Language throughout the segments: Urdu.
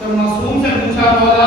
تو معصوم سے پوچھا مولا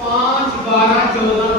5, 12, 14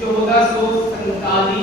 1447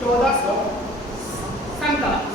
1447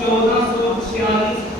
1446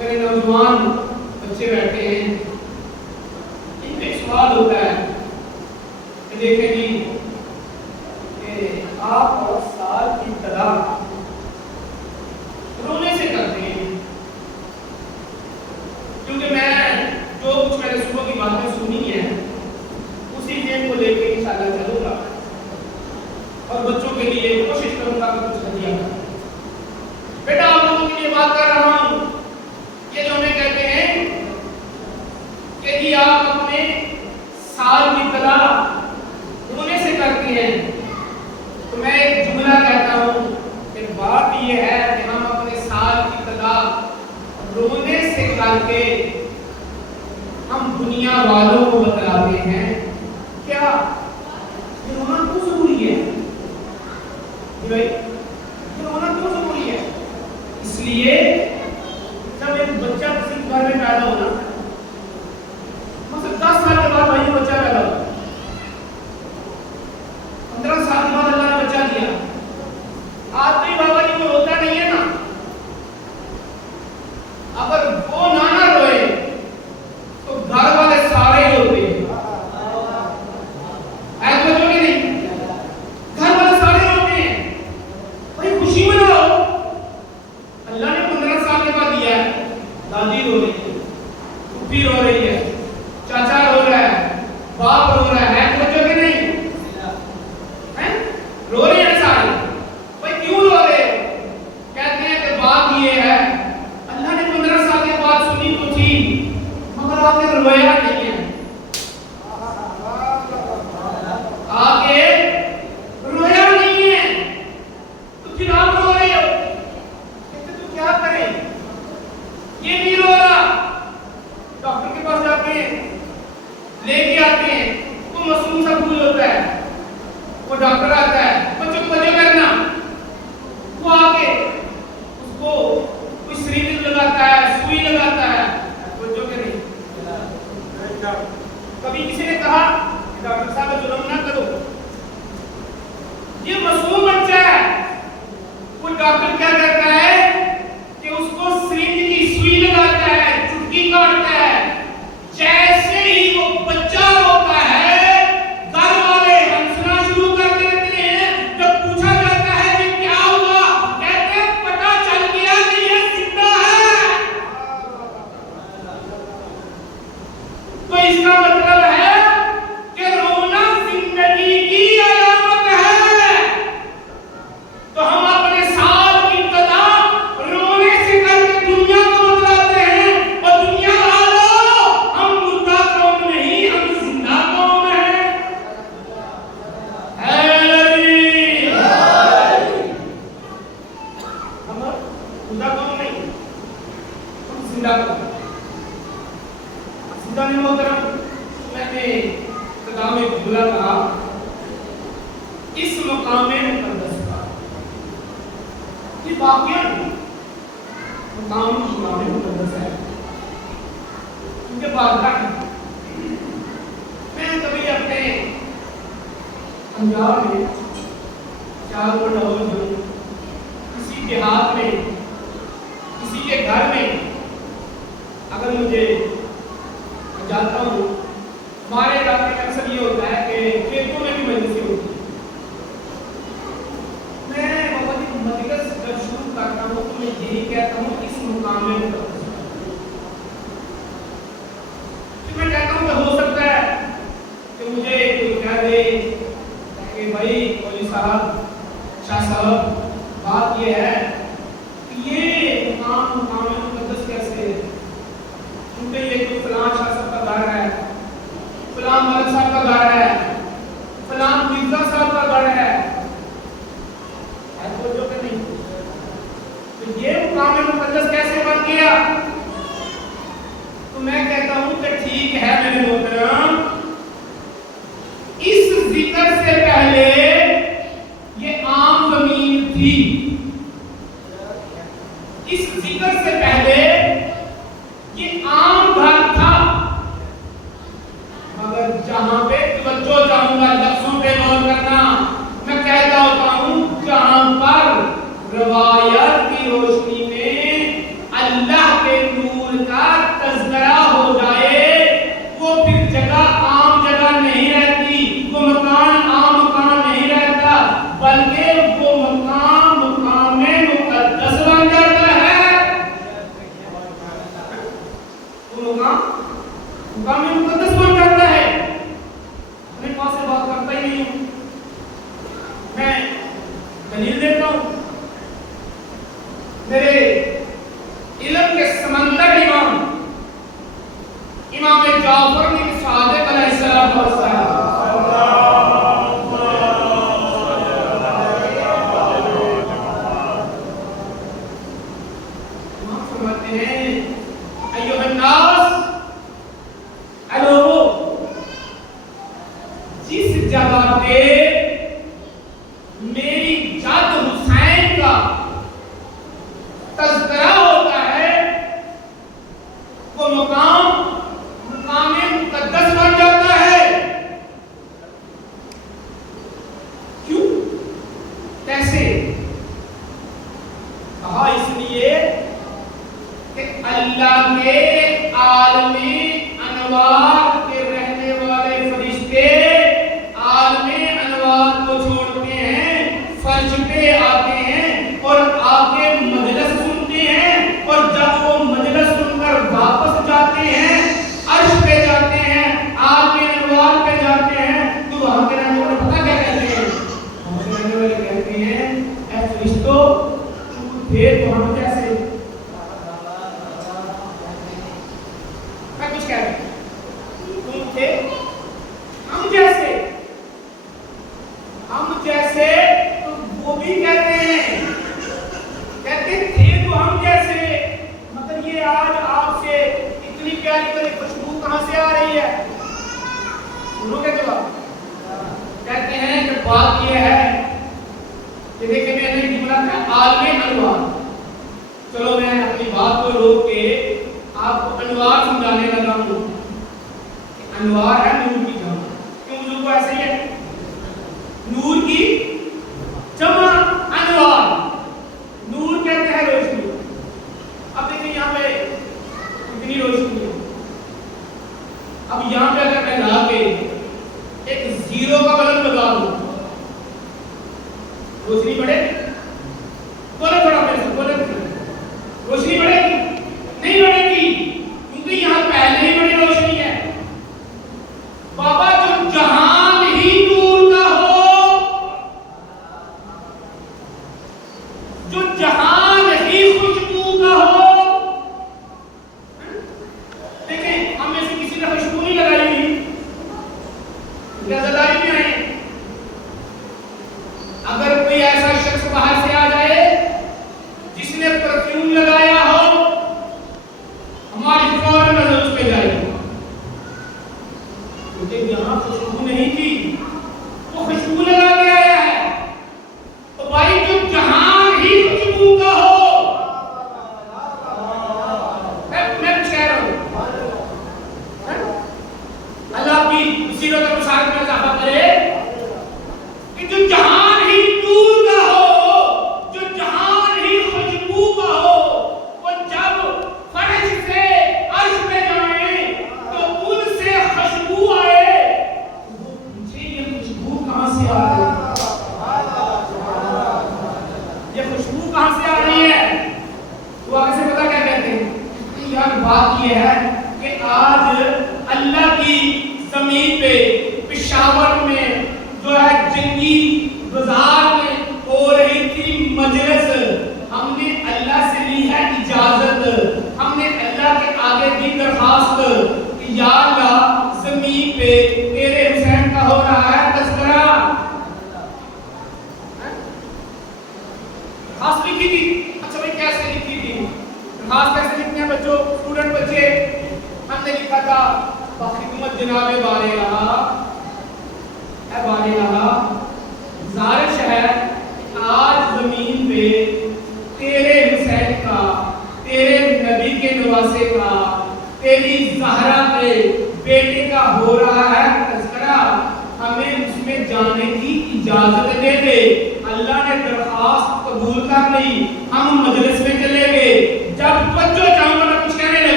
میرے نوجوان بچے بیٹھے ہیں، ان پہ ایک سوال ہوتا ہے کہ دیکھیں جی کہ آپ اور سال کی ابتدا رونے سے کرتے ہیں، کیونکہ میں جو کچھ میں نے صبح کی باتیں سنی ہیں اسی ذہن کو لے کے انشاءاللہ چلوں گا اور بچوں کے لیے کوشش کروں گا کہ کچھ ہدیہ کروں۔ بیٹا آپ لوگوں کے لیے بات کر رہا ہوں، یہ جو ہمیں کہتے ہیں کہ جی آپ اپنے سال کی ابتدا رونے سے کرتے ہیں، تو میں ایک جملہ کہتا ہوں کہ بات یہ ہے کہ ہم اپنے سال کی ابتدا رونے سے کر کے ہم دنیا والوں کو بتلاتے ہیں کیا یہ رونا کیوں ضروری ہے؟ بھائی یہ رونا کیوں ضروری ہے؟ اس لیے جب ایک بچہ کسی گھر میں پیدا ہونا، مثلا 10 سال کے بعد بھائی بچہ پیدا ہو، 15 سال کے بعد اللہ نے بچہ دیا، آدمی بابا جی کو روتا نہیں ہے نا، اگر وہ نہ روئے تو گھر والے سارے روتے ہیں، ایسا جو کہ نہیں، گھر والے سارے روتے ہیں، بھائی خوشی مناؤ، اللہ نے 15 سال کے بعد دیا ہے، دادی رو رہی ہے، پھوپھی رو رہی ہے، چاچا رو رہا ہے، باپ رو رہا ہے بچوں کے نہیں رو رہے ہیں سارے، بھائی کیوں رو رہے ہو؟ کہتے ہیں کہ بات یہ ہے اللہ نے 15 سال کے بعد سنی تو تھی مگر آپ نے رویا نہیں ہے، آگے رویا نہیں ہے، تو پھر آپ رو رہے ہو، کہتے تو کیا کریں؟ یہ نہیں رو رہا، ڈاکٹر کے پاس جاتے ہیں، لے کے آتے ہیں، وہ معصوم سا پھول ہوتا ہے، وہ ڈاکٹر آتا ہے، بچوں کو وجہ کرنا، وہ آگے اس کو کوئی سرینج لگاتا ہے، سوئی لگاتا ہے، بچوں کے نہیں، کبھی کسی نے کہا کہ ڈاکٹر صاحب ظلم نہ کرو، یہ معصوم بچہ ہے، وہ ڈاکٹر کیا کرتا ہے کہ اس کو سرینج کی سوئی لگاتا ہے، چٹکی کاٹتا ہے، جیسے ہی وہ بچہ روتا ہے گھر والے ہنسنا شروع کر دیتے ہیں، جب پوچھا جاتا ہے کہ کیا ہوا، کہتے ہیں پتہ چل گیا کہ یہ زندہ ہے، تو اس کا مطلب ہے کہ رونا زندگی کی علامت ہے، تو ہم اپنے سال کی ابتدا رونے سے کر کے دنیا کو بتلاتے ہیں، اور دنیا والوں ہم مردہ قوم نہیں، ہم زندہ قوم ہیں، ہم مردہ قوم نہیں، ہم زندہ قوم، زندہ نہیں محترم، میں نے اقتدام جملہ کہا اس مقام مقدس کا، یہ واقعہ مقام مقدس ہے، کیونکہ بادشاہ میں کبھی اپنے پنجاب میں چار کو ڈاؤن ہوں، کسی دیہات میں کسی کے گھر میں اگر مجھے جاتا ہوں، ہمارے علاقے میں اکثر یہ ہوتا ہے کہ کھیتوں میں بھی مجلسیں ہوتی ہیں، میں بہت ہی مجلس جب شروع کرتا ہوں تو میں یہی کہتا ہوں اس مقام میں مقدس، میں کہتا ہوں کہ ہو سکتا ہے کہ مجھے کوئی کہہ دے کہ بھائی کوئی صاحب شاہ صاحب بات یہ ہے کہ یہ مقام مقدس کیسے ہے، کیونکہ یہ کوئی فلاں شاہ صاحب کا گھر ہے، فلاں ملک صاحب کا گھر ہے، فلاں مرزا صاحب کا گھر ہے، جو کہ نہیں، تو یہ مقام مقدس کیسے بن گیا؟ تو میں کہتا ہوں کہ ٹھیک ہے میرے محترم، اس ذکر سے پہلے یہ عام زمین تھی، اس ذکر سے پہلے یہ عام گھر تھا، مگر جہاں پہ توجہ چاہوں گا لفظوں پہ غور کرنا، میں کہتا ہوتا ہوں جہاں پر روایت کی روشنی میں اللہ کے نور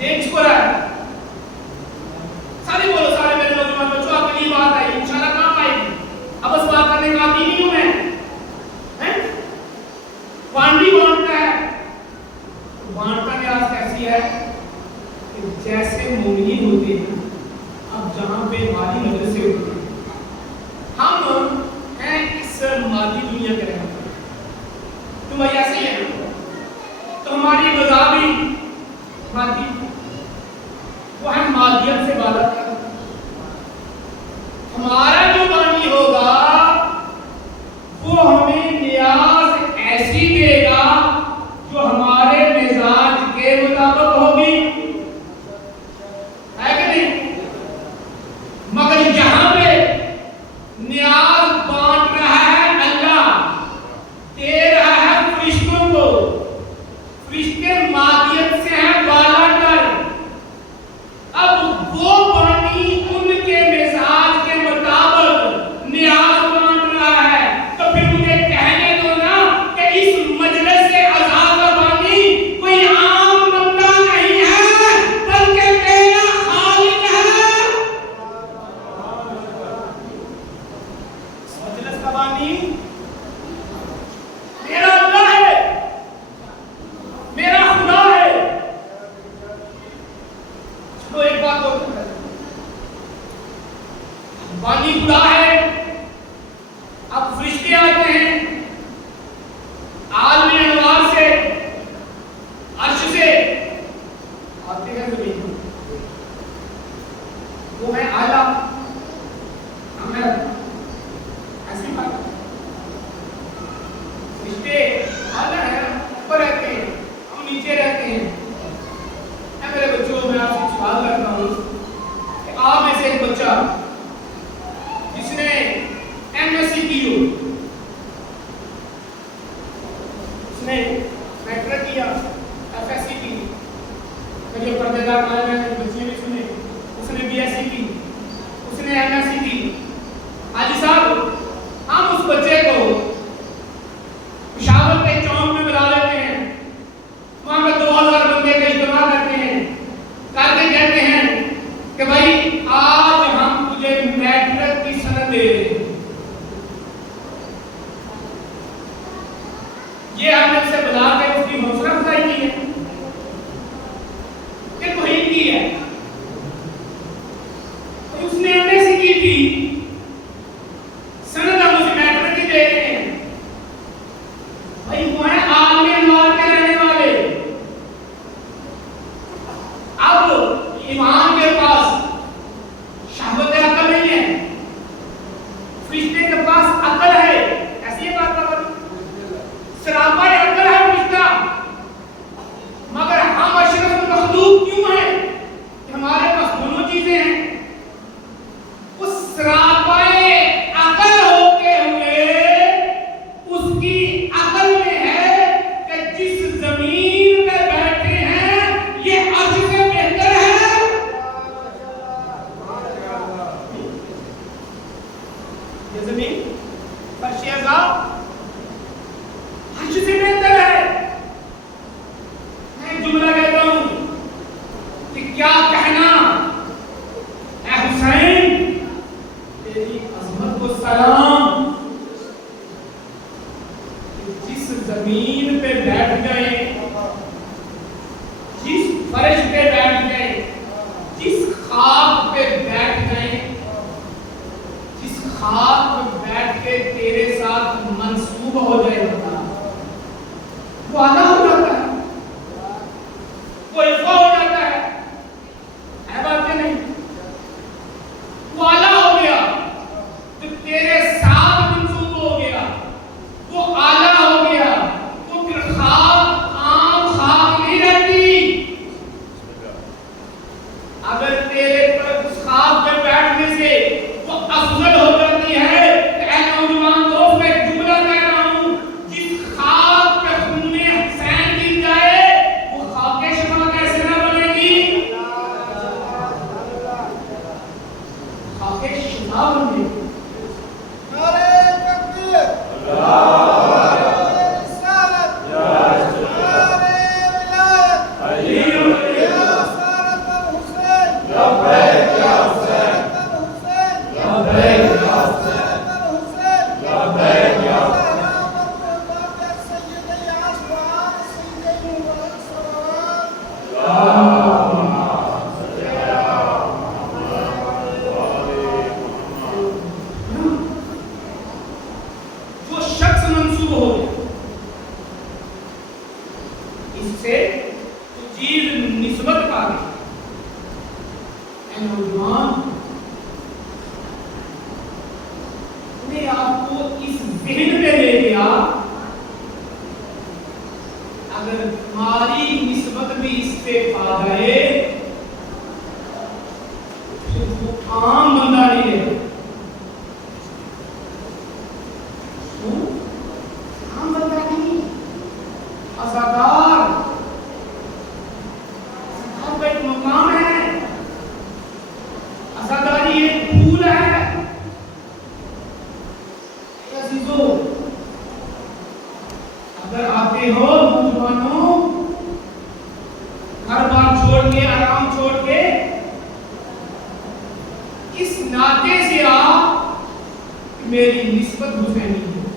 دیکھ چھو رہا ہے. سارے بولو سارے میرے نوجوان بچوں آپ کے لیے بات آئی انشاءاللہ کام آئے گی. اب اس بات کرنے کا عادی نہیں ہوں میں. بانڈی بانٹتا ہے. بانٹتا نیاز کیسی ہے کہ جیسے مومنین ہوتے ہیں اب جہاں پہ مالی مدرسے ہوتے ہیں ہم ہیں اس مادی دنیا کے رہنے والے. تو بھائی ایسے ہی ہے تو ہماری غذا بھی مادی وہ ہے مادیت سے بالا کر. ہمارا جو بانی ہوگا وہ ہمیں نیاز ایسی دے گا جو ہمارے مزاج کے مطابق ہوگی ہے کہ نہیں. مگر یہاں پہ نیاز بانٹ رہا ہے اللہ دے رہا ہے فرشتوں کو. فرشتے مادیت سے ہیں بالا کر. اب وہ بانی ان کے مزاج کے مطابق نیاز بانٹ رہا ہے. تو پھر مجھے کہنے دو نا کہ اس مجلس سے عذاب کا بانی کوئی عام بندہ نہیں ہے بلکہ میرا خالق ہے. اس مجلس کا بانی میرا اللہ ہے میرا خدا ہے. چلو ایک بات اور بانی خدا ہے. اب فرشتے آتے ہیں عالم انوار سے عرش سے آتے ہیں زمین. وہ ہے اعلیٰ ہم ہیں ایسی بات. فرشتے اعلیٰ ہیں اوپر رہتے ہیں ہم نیچے رہتے ہیں. اے میرے بچوں میں آپ سے سوال کرتا ہوں کہ آپ میں سے ایک بچہ جس نے ایم ایس سی کی ہو اس نے میٹرک کیا ایف ایس سی کی جو پردے دار عالم ہیں بچے بھی سنے اس نے بی ایس سی کی اس نے ایم ایس سی کی. حاجی صاحب ہم اس بچے کو پشاور کے چوک میں بلا لیتے ہیں وہاں پہ 2000 بندے کا اجتماع کرتے ہیں کر کے کہتے ہیں کہ بھائی آج ہم تجھے میٹرک کی سند دے رہے ہیں. یہ ہم نے اسے بلا کے اس کی حوصلہ افزائی کی ہے کہ توہین کی ہے. اس نے ایم ایس سی کی تھی سند ہم اسے میٹرک کی دے رہے ہیں. بھائی وہ ہے عالم انوار کے رہنے والے. اب ایمان کے پاس شہوت عقل نہیں ہے فرشتے کے پاس عقل ہے. ایسی یہ بات بات سراپا عقل ہے فرشتہ. مگر ہم اشرف المخلوق کیوں ہیں کہ ہمارے پاس دونوں چیزیں ہیں. اس سراپا عقل ہوتے ہوئے اس کی عقل میں ہے کہ جس زمین پہ بیٹھے ہیں یہ عرش سے بہتر ہے. یہ زمین فرش عذاب عرش سے بہتر ہے. میں ایک جملہ کہتا ہوں کہ کیا کہنا اے حسین تیری عظمت کو سلام. جس زمین پہ بیٹھ گئے جس فرش پہ بیٹھ گئے جس خاک پہ بیٹھ گئے جس خاک پہ بیٹھ کے تیرے ساتھ منسوب ہو جائے ہوتا وہ آدھا ہو جاتا ہے وہ افوا ہو جاتا ہے بات کہ نہیں. وہ آلہ ہو گیا جو تیرے ساتھ منسوب ہو گیا وہ آلہ ہو گیا. وہ پھر خاک عام خاک نہیں رہتی. اگر تیرے پر اس خاک پہ بیٹھنے سے وہ افضل ہو جاتی ہے کہ اے نوجوان دوست میں ایک جملہ کہہ رہا ہوں جس خاک پہ خون حسین گر جائے وہ خاک شفا کیسے نہ بنے گی. خاک شفا بن گئی. نعرہ تکبیر اللہ رسالت نعرہ ولایت علی یا علم نسبت کا اے نوجوان، میں آپ کو اس ذہن میں لے گیا اگر ہماری نسبت بھی اس سے کھا گئے تو وہ عام بندہ نہیں ہے. عام بندہ نہیں، ازادار کا ایک مقام ہے. ازاداری ایک پھول ہے. عزیزو، اگر آتے ہو نوجوانوں گھر بار چھوڑ کے، آرام چھوڑ کے، اس ناطے سے آ کہ میری نسبت حسینی ہے.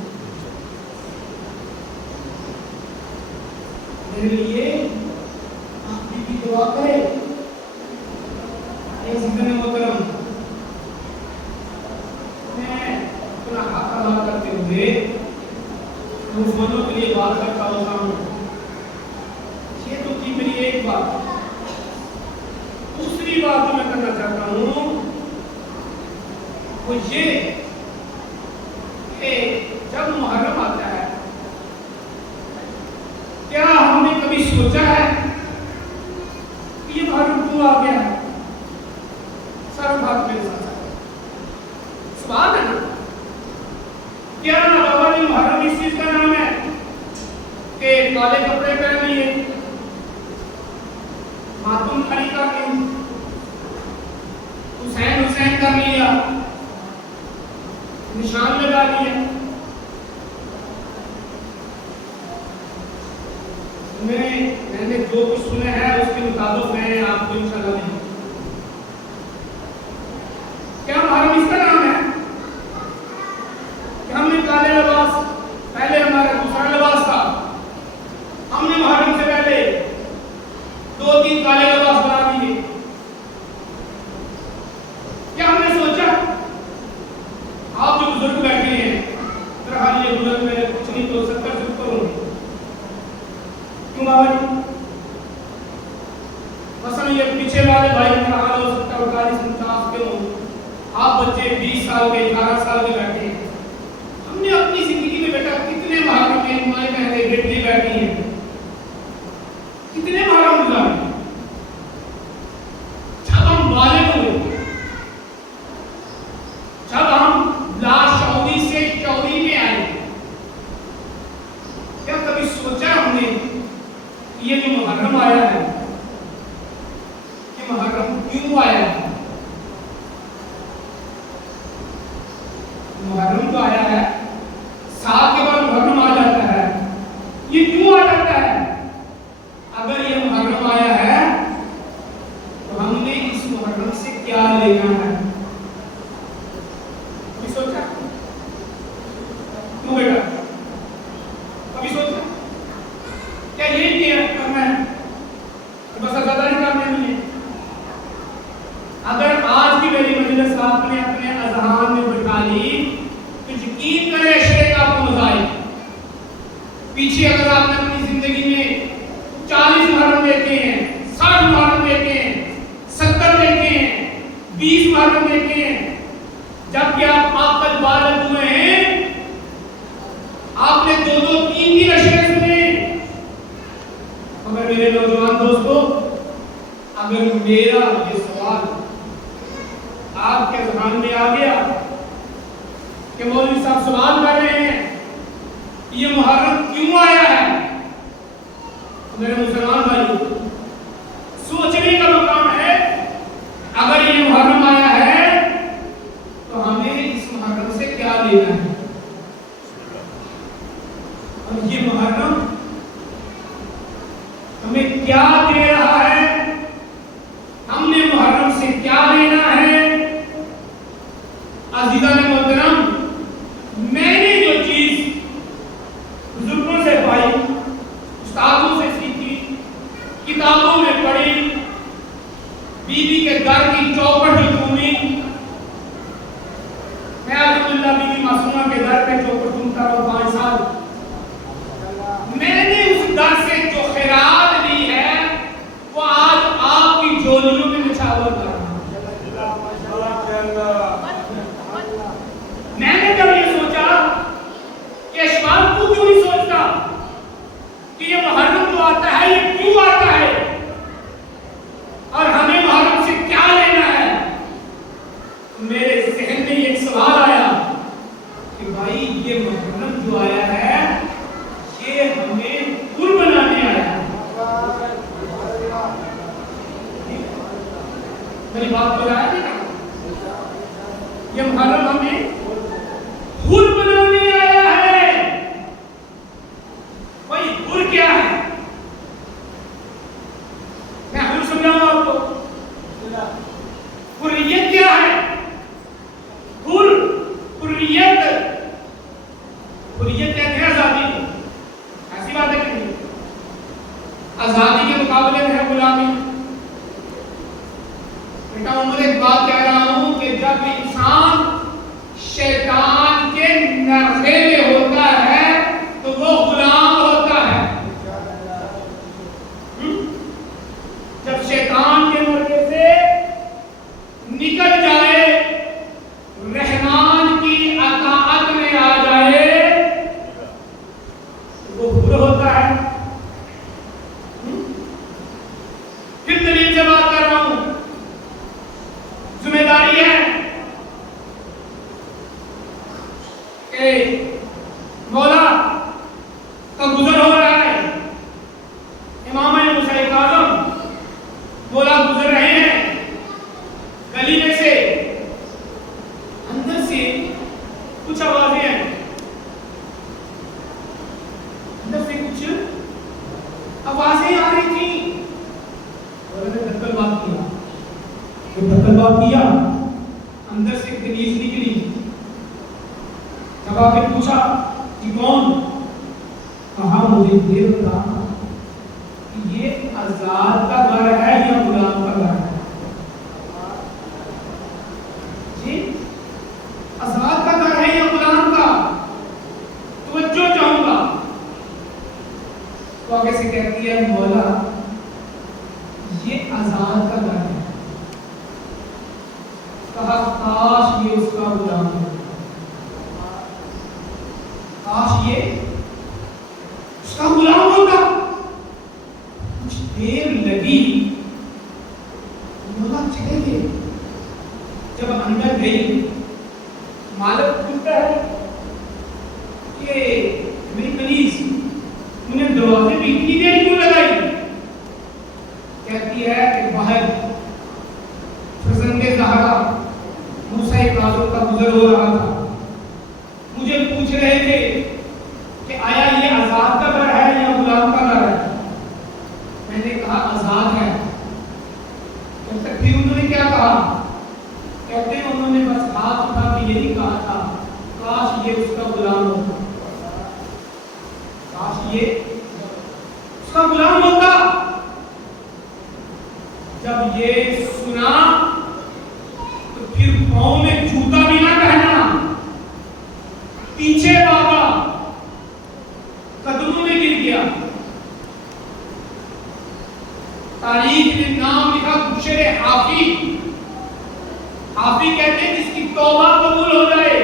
میرے لیے آپ بھی دعا کرے. عزیزان محترم، میں اپنا حق ادا کرتے ہوئے نوجوانوں کے لیے بات کرتا ہوتا ہوں. یہ تو تھی میری ایک بات. دوسری بات جو میں کرنا چاہتا ہوں وہ یہ کہ جب محرم آتا ہے، کیا ہم نے کبھی سوچا ہے کہ یہ محرم کیوں آ گیا ہے؟ سر بات میرے ساتھ سوال ہے نا. کیا نا بابا جی محرم اس چیز کا نام ہے کہ کالے کپڑے پہن لیے، ماتم کھڑی کر لی، حسین حسین کر لیا، نشان لگا لیا. میں نے جو کچھ سنا ہے اس کے مطابق میں آپ کو انشاءاللہ نہیں. کیا محرم اس کا نام ہے کہ ہم نے کالے لباس، پہلے ہمارا دوسرا لباس تھا، ہم نے محرم سے پہلے 2-3 کالے لباس بنا دیے؟ کیا ہم نے سوچا؟ آپ جو بزرگ بیٹھے ہیں، حال یہ بزرگ میں کچھ نہیں تو 70 سے اوپر ہوں گے. کیوں بابا جی؟ مثلا یہ پیچھے والے بھائی کا حال ہو سکتا ہے 40-50 کے ہوں، آپ بچے 20 سال کے 18 سال کے بیٹھے ہیں. ہم نے اپنی زندگی میں بیٹا کتنے محرم میں مائیں بہنیں بیٹی بیٹھی ہیں، کتنے محرم گزارے. جب ہم بالغ ہوئے، جب ہم لاشعوری سے شعوری میں آئے، کیا کبھی سوچا ہم نے یہ جو محرم آیا ہے، یہ محرم کیوں آیا ہے؟ محرم تو آیا ہے، سال کے بعد محرم آ جاتا ہے. یہ کیوں آ جاتا ہے؟ اگر یہ محرم آیا ہے تو ہم نے اس محرم سے کیا لینا ہے؟ کبھی سوچا؟ کیوں بیٹا؟ کبھی سوچا؟ کیا یہ کیا کرنا ہے؟ بس ازاداری کرنے میں. اگر آج کی میری مجلس آپ نے اپنے اذہان میں بٹھا لی تو یقین کرے شیخ آپ کو مزہ آئے. پیچھے اگر آپ نے اپنی زندگی میں 40 محرم دیکھے ہیں، 60 محرم دیکھے ہیں، 70 دیکھے ہیں، 20 محرم دیکھے ہیں، جب کہ آپ عاقل بالغ ہوئے ہیں، آپ نے 2-3 اشعار سنے. مگر میرے نوجوان دوستو، اگر میرا یہ سوال آپ کے ذہن میں آ گیا کہ مولوی صاحب سوال کر رہے ہیں یہ محرم کیوں آیا ہے، میرے مسلمان بھائی سوچنے کا مقام ہے. اگر یہ محرم آیا ہے تو ہمیں اس محرم سے کیا لینا ہے، اور یہ محرم ہمیں کیا دے رہا ہے، ہم نے محرم سے کیا لینا ہے. عزیزان محترم، میں نے جو چیز بزرگوں سے پائی، استادوں سے سیکھی، کتابوں میں پڑھی، بی بی کے گھر کی چوکھٹ جو گھومی، میں الحمدللہ بی بی معصومہ کے گھر پہ چوکھٹ گھومتا رہا 5 سال. میں نے اس گھر سے جو خیرات لی ہے وہ میری بات کو رہا ہے نا؟ یہ محرم ہمیں حر بنانے آیا ہے. بھائی حر کیا ہے؟ میں حر سمجھاؤں آپ کو. حریت کیا ہے؟ حر حریت حریت کہتے ہیں آزادی کو. ایسی بات ہے کہ نہیں؟ آزادی کے مقابلے میں ہے غلامی. بیٹا عمر ایک بات کہہ رہا ہوں کہ جب انسان شیطان کے نرغے میں ہوتا ہے تو وہ غلام ہوتا ہے. جب شیطان کے نرغے سے نکل جائے، رحمان کی اطاعت میں آ جائے تو وہ حر ہوتا ہے. کس دلیل سے بات کر رہا ہوں؟ ذمہ داری ہے کہ مولا کا گزر ہو رہا ہے. امام موسیٰ کاظم مولا گزر رہے ہیں گلی میں سے. اندر سے کچھ آوازیں ہیں، اندر سے کچھ آوازیں آ رہی تھیں. دھکل بات کیا، دھکل بات کیا، اندر سے کنیز نکلی. جب آپ نے پوچھا کہ کون؟ کہا مجھے دیر بتا کہ یہ آزاد کا گھر ہے یا غلام کا گھر ہے؟ جی آزاد کا گھر ہے یا غلام کا؟ توجہ چاہوں گا. تو آگے سے کہتی ہے مولا یہ آزاد کا گھر ہے. کہا کاش یہ اس کا غلام ہو، کاش یہ اس کا غلام ہوتا. کچھ دیر لگی، مولا چلے گئے. جب اندر گئی مالک پوچھتا ہے کہ میری کنیز تم نے دروازے پہ اتنی دیر کیوں لگائی؟ کہتی ہے کہ باہر فرزند زہرا موسیٰ کاظم کا گزر ہو رہا تھا. مجھے پوچھ رہے تھے کہ آیا یہ آزاد کا گھر ہے یا غلام کا گھر ہے؟ میں نے کہا آزاد ہے. جب تک پھر انہوں نے کیا کہا؟ کہتے ہیں انہوں نے بس ہاتھ اٹھا کے یہی کہا تھا کاش یہ اس کا غلام ہوتا، کاش یہ اس کا غلام ہوتا. جب یہ سنا تو پھر پاؤں میں جوتا بھی نہ پہنا، پیچھے بھاگا، قدموں میں گر گیا. تاریخ نے نام لکھا بشر حافی. حافی کہتے ہیں جس کی توبہ قبول ہو جائے.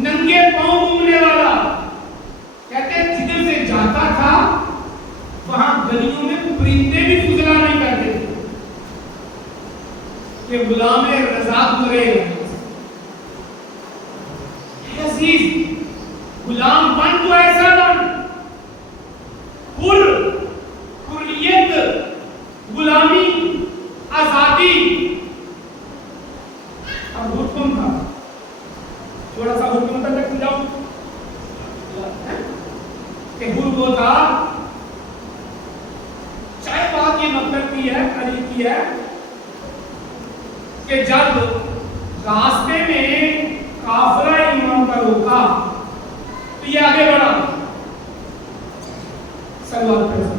ننگے پاؤں گھومنے والا. کہتے ہیں جدھر سے جاتا تھا وہاں گلیوں میں پرندے بھی گزرا نہیں کرتے تھے کہ غلام رضا گزرے. عزیز غلام بن تو ایسا بن، حر حریت غلامی آزادی. اب حکم تھا، تھوڑا سا حکم تک جاؤ کہ حر وہ تھا. چاہے بات یہ مطلب کی ہے علی کی ہے کہ جب راستے میں قافلہ امام کا روکا تو یہ آگے بڑھا. سلوات پڑھیں.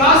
10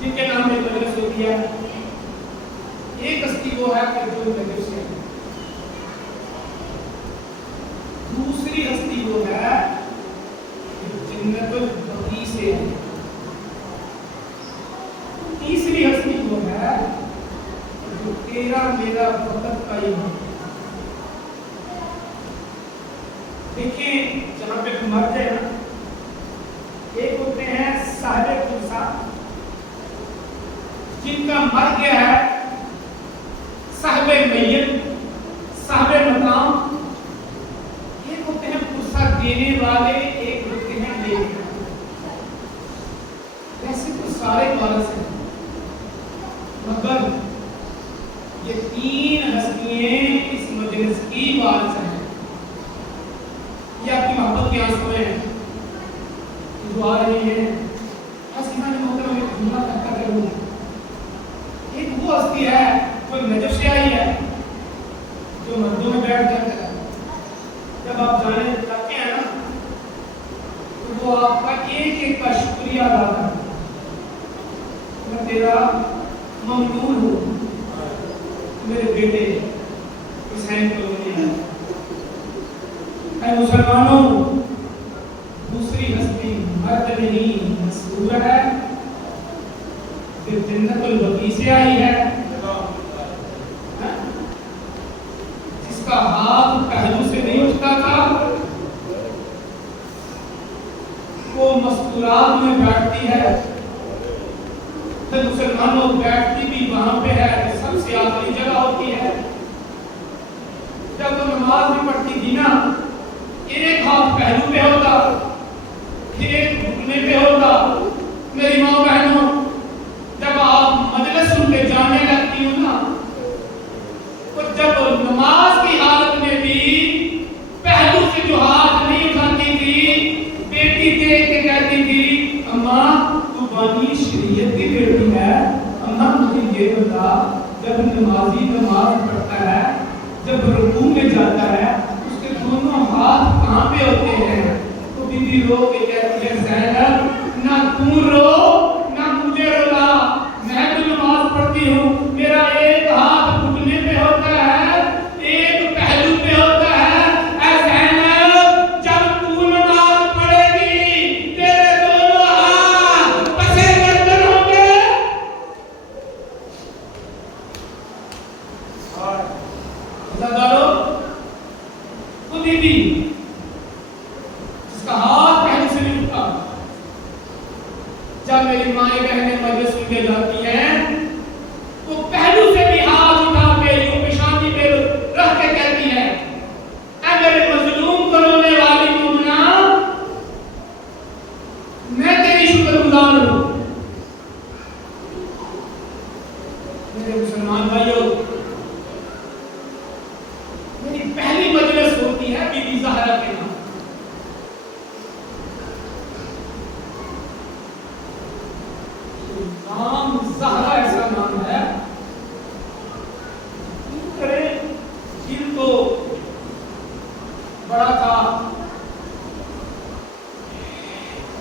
جن کے نام میں مجلس ہوتی ہے. ایک ہستی وہ ہے کہ جو نجف سے ہے. دوسری ہستی وہ ہے جو جنت البقیع سے ہے. تیسری ہستی وہ ہے جو تیرا میرا وقت کا امام. دیکھیں جہاں پہ مر جائے نا، ایک ہوتے ہیں صاحب کرسا جن کا مر گیا ہے، صاحب میت، صاحب مقام. ایک ہوتے ہیں کرسا دینے والے، ایک ہوتے ہیں لینے والے. ویسے تو سارے وارث ہیں، مگر یہ تین ہستیاں اس مجلس کی وارث ہیں. یہ آپ کی محبت کے آنسو ہیں جو آ رہی ہیں. حسینہ نے محترم ایک جملہ کہتا کروں. ایک وہ ہستی ہے جو نجف سے آئی ہے، جو مردوں میں بیٹھ جاتا ہے. جب آپ جانے جاتے ہیں نا تو وہ آپ کا ایک ایک کا شکریہ ادا کرتا ہے. میں تیرا ممنون ہوں میرے بیٹے حسین کو ملے. اے مسلمانوں، دوسری ہستی مرد نہیں مسرور ہے جو جنت البقیع سے آئی ہے، جس کا ہاتھ پہلو سے نہیں اٹھتا تھا. وہ مستورات میں بیٹھتی ہے. مسلمانوں بیٹھتی بھی وہاں پہ ہے جو سب سے آخری جگہ ہوتی ہے. جب وہ نماز بھی پڑھتی تھی نا، ایک ہاتھ پہلو پہ ہوتا، پھر ایک گھٹنے پہ ہوتا. میری ماں بہنوں، جب آپ مجلس سن کے جانے لگتی ہوں نا، تو جب نماز کی حالت میں بھی پہلو سے جو ہاتھ نہیں اٹھاتی تھی، بیٹی دیکھ کے کہتی تھی اماں تو بانی شریعت کی بیٹی ہے. اماں مجھے یہ بتا، جب نمازی نماز پڑھتا ہے، جب رکوع میں جاتا ہے، اس کے دونوں ہاتھ کہاں پہ ہوتے ہیں؟ تو بی بی رو کے کہتی ہے زینب نہ تو رو نہ مجھے رلا، میں تو نماز پڑھتی ہوں، میرا ایک ہاتھ گھٹنے پہ ہوتا ہے، ایک پہلو پہ ہوتا ہے. اے زینب جب تو نماز پڑھے گی تیرے دونوں ہاتھ پسے گردن ہوں گے. وہ بی بی جس کا ہاتھ پہلو سے نہیں اٹھتا، جب میری مائیں بہنیں مجلس سن کے جاتی ہیں تو پہلو سے بھی ہاتھ اٹھا کے یوں پیشانی پہ رکھ کے کہتی ہے اے میرے مظلوم کو رونے والی مومنا، میں تیری شکر گزار ہوں. میرے مسلمان بھائیوں، میری پہلی مجلس ہوتی ہے بی بی زہرا کے نام. نام زہرا ایسا نام ہے، دل تو بڑا تھا.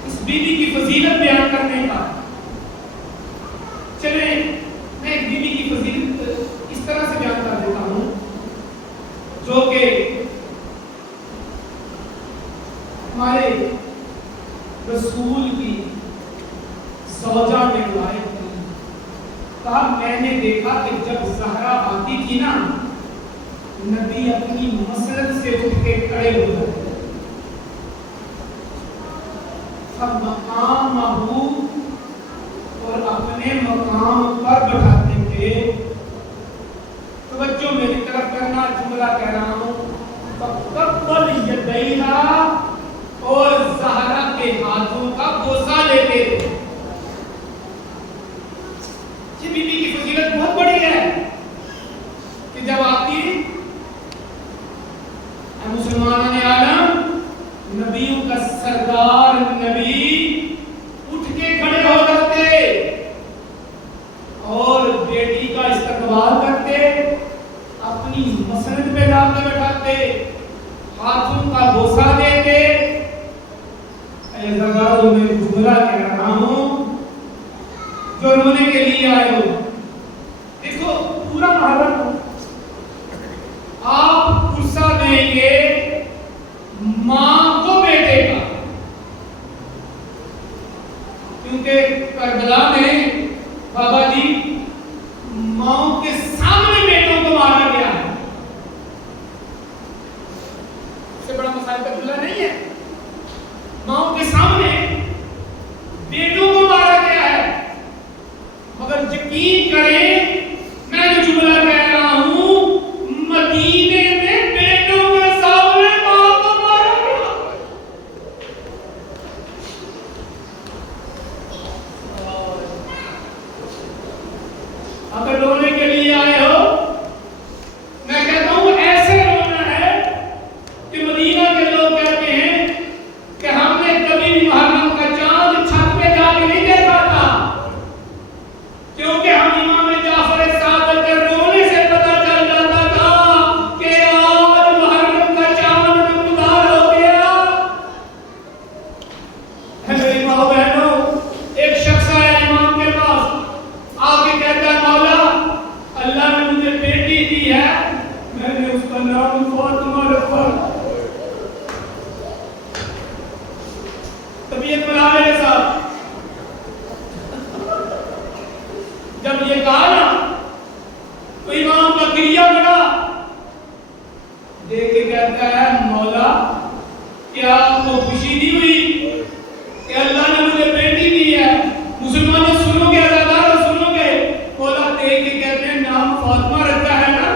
اس بی بی کی فضیلت بیان کرنے کا. چلیں میں ایک بی بی کی فضیلت اس طرح سے بیان کر دیتا ہوں جو کہ ہمارے رسول کی زوجہ نے روایت کی. کہا میں نے دیکھا کہ جب زہرا آتی تھی نا، نبی اپنی مسند سے اٹھ کے کھڑے ہو جاتے. اب مقام محبوب اور اپنے مقام پر بٹھاتے تھے. توجہ میری طرف کرنا، جملہ کہہ رہا ہوں. فَقَبَّلْ يَدَيْهَا، اور زہرا کے ہاتھوں کا بوسہ لیتے تھے. یہ بی بی کی فضیلت بہت بڑی ہے کہ جب آتی مسلمان عالم، نبیوں کا سردار نبی اٹھ کے کھڑے ہو جاتے اور بیٹی کا استقبال کرتے، اپنی مسند پہ لا کے بٹھاتے، ہاتھوں کا بوسہ دیتے. آج تک کھلا نہیں ہے. ماؤں کے سامنے بیٹوں کو مارا گیا ہے. مگر یقین کریں میں جو جملہ کہہ رہا ہوں, مدینے میں بیٹوں کے سامنے ماں کو مارا گیا. اگر رونے کے لیے آئے ہو, میں کہتا ہوں ایسے رونا ہے کہ مدینہ کے لوگ کہتے ہیں کہ ہم نے کبھی بھی محرم کا چاند چھت پہ جا کے نہیں دیکھا تھا, کیونکہ ہم امام جعفر صادق کے رونے سے پتہ چل جاتا تھا کہ آج محرم کا چاند نمودار ہو گیا. میری ماں بہنوں, ایک شخص آیا امام کے پاس, آ کے کہتا ہے مولا اللہ نے مجھے بیٹی دی ہے, میں نے اس کا نام فاطمہ رکھا. طبیعت بنا میرے ساتھ. جب یہ کہا نا تو امام کا گریہ بڑا, دیکھ کے کہتا ہے مولا کیا آپ کو خوشی دی ہوئی کہ اللہ نے مجھے بیٹی دی ہے؟ مسلمانوں سنو گے, اداکاروں سنو گے. مولا دیکھ کے کہتے ہیں نام فاطمہ رکھا ہے نا,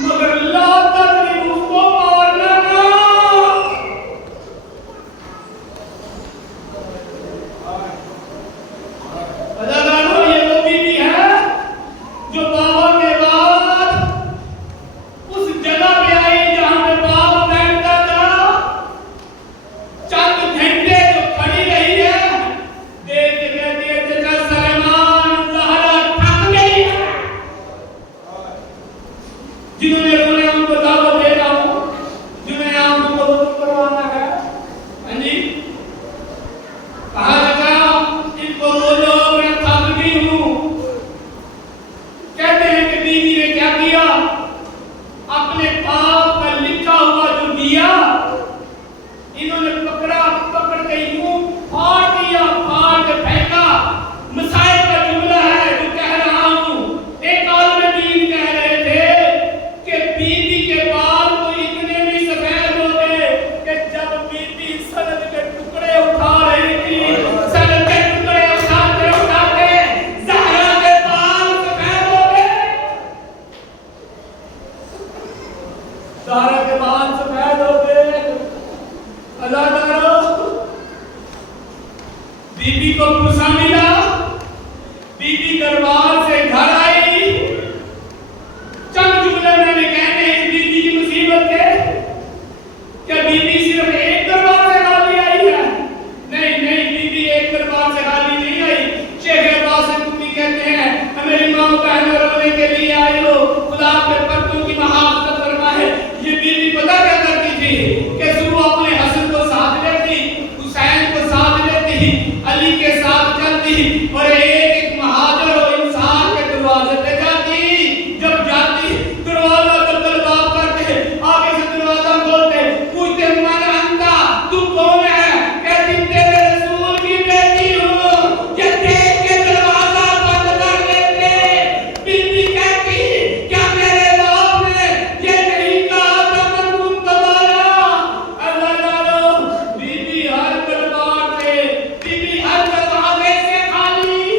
مگر اللہ تک نے اس کو مارنا نا. اداکاروں یہ وہ بیوی ہے جو بابا کے بعد اس جگہ پہ آئی جہاں پہ باپ بیٹھتا تھا. چند گھنٹے جو کھڑی رہی ہے, دیکھ کے کہتی ہے چچا سلیمان زہرا تھک گئی ہے. جنہوں نے رونے ان کو دعوت دے رہا ہوں, جنہیں آپ کو وضو کروانا ہے. ہاں جی, کہا چچا ان کو بولو میں تھک گئی ہوں. کہتے ہیں کہ بیوی نے کیا کیا, اپنے باپ کا لکھا ہوا جو دیا انہوں نے پکڑا, پکڑ کے یوں پھاڑ دیا, پھاڑ کے پھینکا. مسائل کا جملہ ہے جو کہہ رہا ہوں. ایک عالم دین کہہ رہے تھے کہ بیوی کے بال کو اتنے بھی سفید ہو گئے کہ جب بیوی سند کے ٹکڑے اٹھا رہی تھی, سند کے ٹکڑے اٹھاتے اٹھاتے زہرا کے بال سفید ہو گئے. زہرا کے بال سفید ہو گئے. اللہ کرو بیوی کو غصہ ملا, بیوی دربار سے گھر آئی. چند جملے میں نے کہنے ہیں اس بیوی کی مصیبت کے کہ بیوی صرف ایک دربار سے خالی آئی ہے. نہیں نہیں, بیوی ایک دربار سے خالی نہیں آئی. شیخ عباس کمی کہتے ہیں میری ماں بہنوں رونے کے لیے آئی ہو, خدا کے پردوں کی محافظت فرمائے. یہ بیوی پتہ کیا کرتی تھی کہ صبح اپنے حسن کو ساتھ لیتی, حسین کو ساتھ لیتی, علی کے ساتھ چلتی اور ایک ایک مہاجر و انسان کے دروازے پہ جاتی. جب جاتی دروازہ تو طلباء کرتے, آگے سے دروازہ کھولتے, پوچھتے من انتا, تو کون ہے؟ کہتی تیرے رسول کی بیٹی ہوں. یہ دیکھ کے دروازہ بند کر لیتے. بیوی کہتی کیا میرے باپ نے یہ نہیں کہا تھا من کن تبالا. اللہ جانو بیوی ہر دربار سے, بیوی ہر دروازے سے خالی.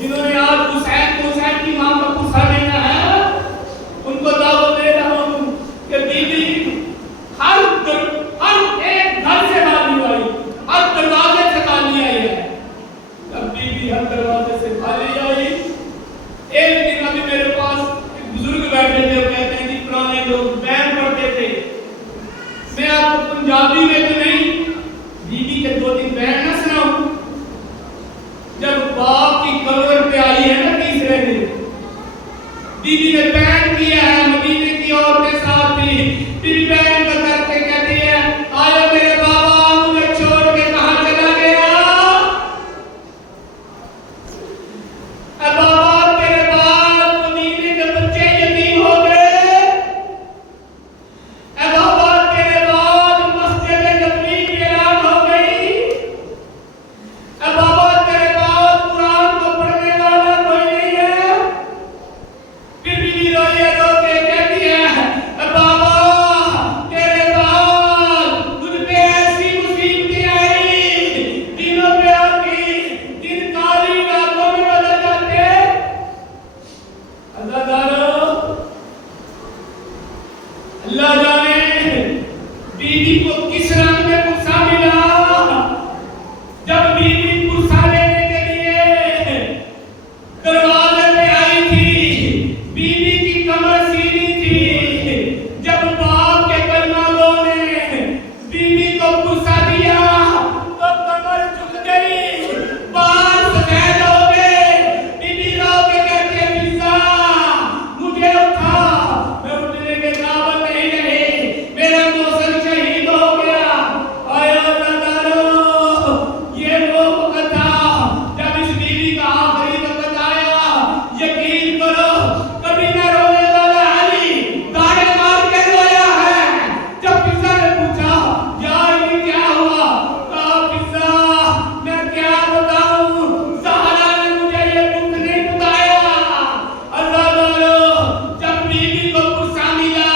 جنہوں نے آج حسین کو حسین کی ماں کا غصہ دینا ہے ان کو دعوت دے رہا ہوں کہ بیوی ہر ایک گھر سے خالی آئی, ہر دروازے سے خالی آئی ہے. جب بیوی ہر دروازے سے خالی آئی, ایک دن ابھی میرے پاس ایک بزرگ بیٹھے تھے, وہ کہتے ہیں کہ پرانے لوگ بین پڑھتے تھے. میں آپ کو پنجابی میں تو نہیں, بیوی کے 2-3 بین نہ سناؤں. جب باپ کی قبر پہ آئی ہے نا تیسرے دن, بیوی نے بین کیا ہے, مدینے کی عورتیں ساتھ تھی. بیوی بین کا کر کے کہتی ہے آیا میرے بابا مجھے چھوڑ کے کہاں چلا گیا؟ اے بابا تیرے بعد مدینے کے بچے یتیم ہو گئے. اے بابا تیرے بعد مسجد نبوی ویران ہو گئی. اے بابا تیرے بعد قرآن کو پڑھنے والا کوئی نہیں ہے. پھر بھی روئے رو کے اللہ جانے بیوی کو کس رنگ میں پرسا ملا. جب بیوی پرسا لینے کے لیے دروازے پہ آئی تھی، بیوی کی کمر سیدھی تھی. جب باپ کے کلمہ گو نے بیوی کو پرسا دیا تو کمر جھک گئی، بال سفید ہو گئے. بیوی رو کے کہتی ہے فضا مجھے اٹھا. میں اٹھنے کے قابل نہیں رہی، میرا دوست شہید ہو گیا. آیا عزادارو، یہ وہ وقت تھا جب اس بیوی کا آخری وقت آیا. یقین کرو کبھی نہ رونے والا علی داڑے مار کے رویا ہے. جب فضا نے پوچھا یا علی کیا ہوا، کہا فضا میں کیا بتاؤں، زہرا نے مجھے یہ دکھ نہیں بتایا. عزادارو، جب بیوی کو پرسا ملا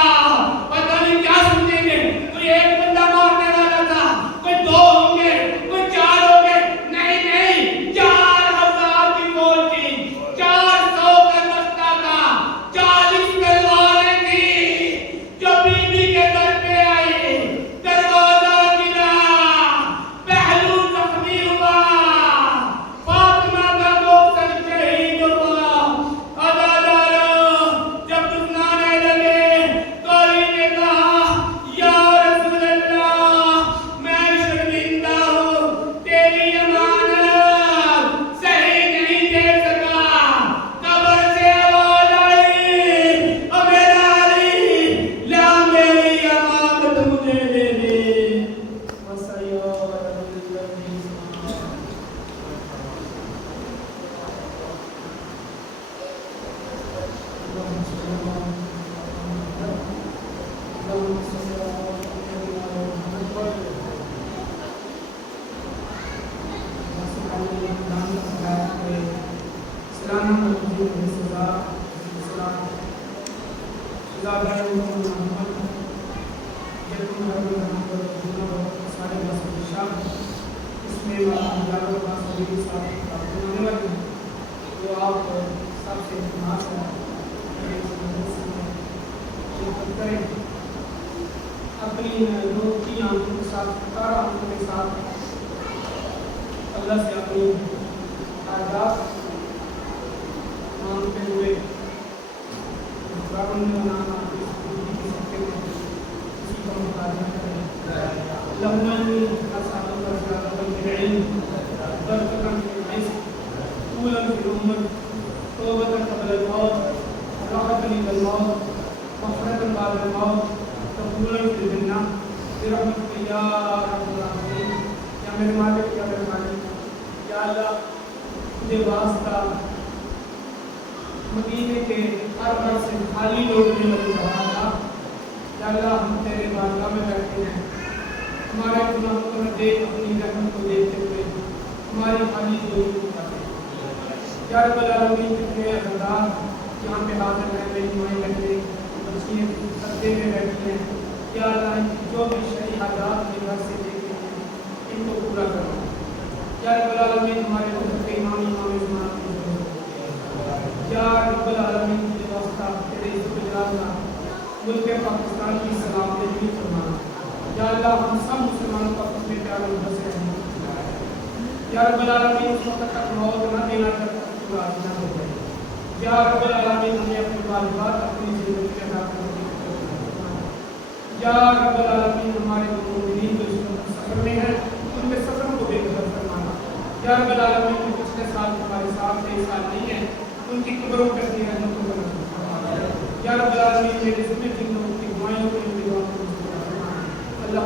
پتہ نہیں کیا سمجھیں گے، کوئی ایک بندہ مارنے والا تھا، کوئی دو ہوں گے، کوئی چار ہوں گے. نہیں نہیں، 4000 کی فوج تھی، 400 کا دستہ تھا، 40 تلواریں تھیں جو بیوی کے در پہ آئی. دروازہ گرا، پہلو زخمی ہوا، فاطمہ کا دوست شہید ہوا. عزادارو، جب دفنانے لگے قاری نے کہا یا رسول اللہ میں شرمندہ ہوں، تیری امانت صحیح نہیں دے سکا. قبر سے آواز آئی او میرا علی لا میری امانت مجھے دے دے. اپنی روتی آنکھوں کے ساتھ، پکارا آنکھوں کے ساتھ اللہ سے اپنی حاجات مانگتے ہوئے رابن نے نام اپنی زندگی کے سکتے میں کسی کو مطالعہ کریں. لمنی اصحاب الرزاق بالعلم برکتا فی العزق طولا فی العمر توبتا قبل الموت راحتا عند الموت مغفرتا بعد الموت قبولا فی الجنہ برحمتک یا رب العالمین. یا میرے مالک، یا میرے مالک، یا اللہ تجھے واسطہ مدینے کے ہر گھر سے خالی لوٹنے والی زبان تھا. یا اللہ ہم تیرے بارگاہ میں بیٹھے ہیں، ہمارے گناہوں کو دیکھ، اپنی رحمت کو دیکھتے ہوئے ہماری خالی جوئی کو کرتے ہیں. یا رب العالمین کتنے عزادار یہاں پہ حاضر ہیں، میری مائیں بیٹھے بچیاں پردے میں بیٹھی ہیں. یا اللہ جو بھی شرعی حاجات کے گھر سے دیکھتے ہیں ان کو پورا کرو. یا رب العالمین ہمارے ملک کے امام زمان کی یا رب العالمین کے واسطہ تیرے عزت و جلال کا ملک پاکستان کی سلامتی فرمانا. یا اللہ ہم سب مسلمانوں کا اپنے پیار و محبت سے رہنا. یا رب العالمین اس وقت تک موت نہ دینا جب تک تو راضی نہ ہو جائے. یا رب العالمین ہمیں اپنے والدات اپنی زندگی میں ادا کرنے کی توفیق فرمانا. یا رب العالمین ہمارے مومنین جو اس وقت سفر میں ہیں ان کے سفر کو بے قدر فرمانا. یا رب العالمین جو پچھلے سال ہمارے ساتھ تھے، اس سال نہیں ہیں، ان کی قبروں پر اپنی رحمتوں کا نظر فرمانا. یا رب العالمین میرے ذمہ جن لوگوں کی دعائیں کو ان کی دعاؤں کو فرمانا. اللہ